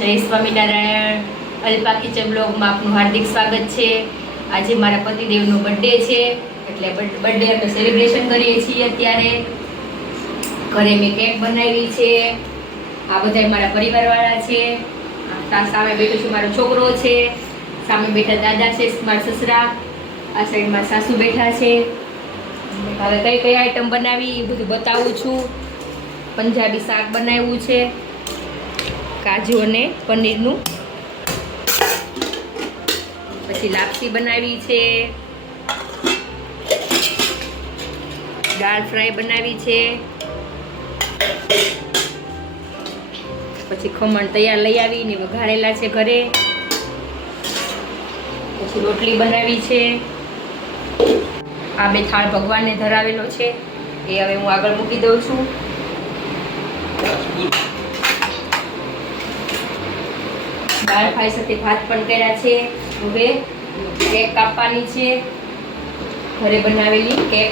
જય સ્વામિનારાયણ. અલ્પા કિચન બ્લોગમાં આપનું હાર્દિક સ્વાગત છે. આજે મારા પતિદેવનો બર્થડે છે, એટલે બર્થડે અમે સેલિબ્રેશન કરીએ છીએ. અત્યારે ઘરે મેં કેક બનાવી છે. આ બધા મારા પરિવારવાળા છે. સામે બેઠો છે મારો છોકરો છે, સામે બેઠા દાદા છે, મારા સસરા, આ સાઈડમાં સાસુ બેઠા છે. હવે કઈ કઈ આઈટમ બનાવી એ બધું બતાવું છું. પંજાબી શાક બનાવ્યું છે, કાજુ અને પનીરનું. પછી લાપસી બનાવી છે, દાળ ફ્રાય બનાવી છે, પછી ખમણ તૈયાર લઈ આવીને વઘારેલા છે ઘરે. પછી રોટલી બનાવી છે. આ બે થાળ ભગવાનને ધરાવેલો છે, એ હવે હું આગળ મૂકી દઉં છું. દાળ ફ્રાય સાથે ભાત પણ કર્યા છે. હવે કેક કાપવાની છે, ઘરે બનાવેલી કેક.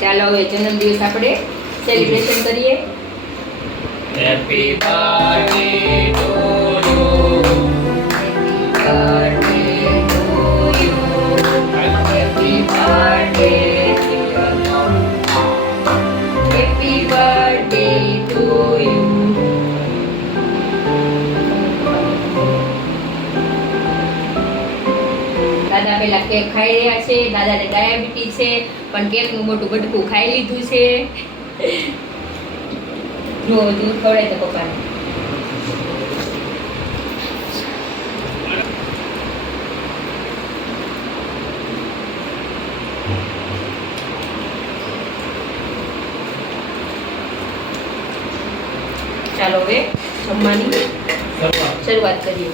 ચાલો હવે જન્મદિવસ આપણે સેલિબ્રેશન કરીએ. Happy birthday to you. Happy birthday to you. Happy birthday happy birthday to you. દાદા પેલા કેક ખાઈ રહ્યા છે. દાદાને ડાયાબિટીસ છે, પણ કેકનું મોટું બટકું ખાઈ લીધું છે. જો દૂધ ખવડાય તો પપ્પાને. ચાલો હવે જમવાની શરૂઆત કરીએ.